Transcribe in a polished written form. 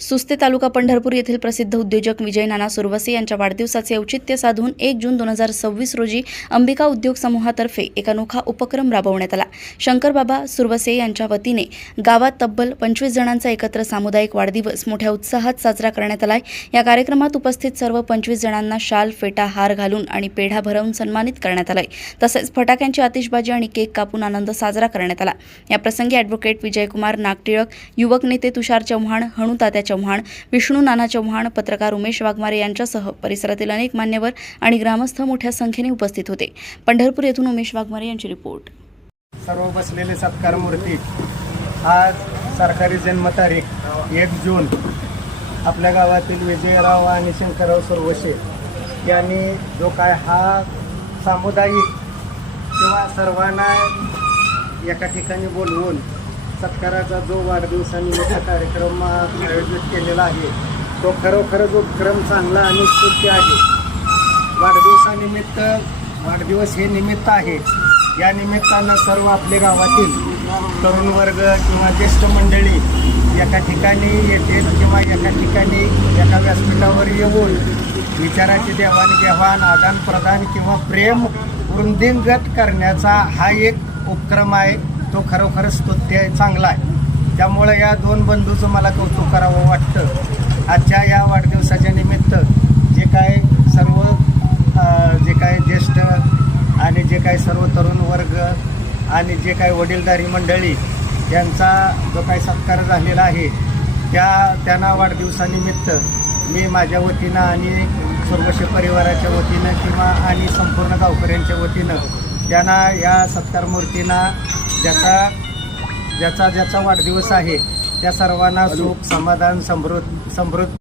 सुस्ते तालुका पंढरपूर येथील प्रसिद्ध उद्योजक विजय नाना सुरवसे यांच्या वाढदिवसाचे औचित्य साधून 1 जून 2026 रोजी अंबिका उद्योग समूहातर्फे एक अनोखा उपक्रम राबवण्यात आला। शंकरबाबा सुरवसे यांच्या वतीने गावात तब्बल 25 जणांचा एकत्र सामुदायिक वाढदिवस मोठ्या उत्साहात साजरा करण्यात आला। या कार्यक्रमात उपस्थित सर्व 25 जणांना शाल, फेटा, हार घालून आणि पेढा भरवून सन्मानित करण्यात आले। तसेच फटाक्यांची आतिषबाजी आणि केक कापून आनंद साजरा करण्यात आला। या प्रसंगी ॲडव्होकेट विजयकुमार नागटिळक, युवक नेते तुषार चव्हाण, हनुतात्या चव्हाण, विष्णू नाना चव्हाण, पत्रकार उमेश वाघमारे यांच्यासह परिसरातील अनेक मान्यवर आणि ग्रामस्थ मोठ्या संख्येने उपस्थित होते। पंढरपूर येथून उमेश वाघमारे यांची रिपोर्ट। सर्व बसलेले सत्कार मूर्ती आज सरकारी जन्मतारीख 1 जून आपल्या गावातील विजयराव आणि शंकरराव सुरवसे यांनी जो काय हा सामुदायिक किंवा सर्वांना एका ठिकाणी बोलवून सत्काराचा जो वाढदिवसानिमित्त कार्यक्रम आयोजित केलेला आहे तो खरोखरच उपक्रम चांगला आणि स्तुत्य आहे। वाढदिवस हे निमित्त आहे। या निमित्तानं सर्व आपल्या गावातील तरुण वर्ग किंवा ज्येष्ठ मंडळी एका ठिकाणी येतील किंवा एका ठिकाणी एका व्यासपीठावर येऊन विचाराची देवाणघेवाण, आदानप्रदान किंवा प्रेम वृद्धिंगत करण्याचा हा एक उपक्रम आहे। तो खरोखरच स्तुत्य चांगला आहे। त्यामुळे या दोन बंधूचं मला कौतुक करावं वाटतं। आजच्या या वाढदिवसाच्या निमित्त जे काय ज्येष्ठ आणि जे काय सर्व तरुण वर्ग आणि जे काय वडीलधारी मंडळी यांचा जो काही सत्कार झालेला आहे त्यांना वाढदिवसानिमित्त मी माझ्या वतीनं आणि सुरवसे परिवाराच्या वतीनं किंवा आणि संपूर्ण गावकऱ्यांच्या वतीनं त्यांना या सत्कार मूर्तींना ज्याचा वाढदिवस आहे त्या सर्वांना सुख, समाधान, समृद्धी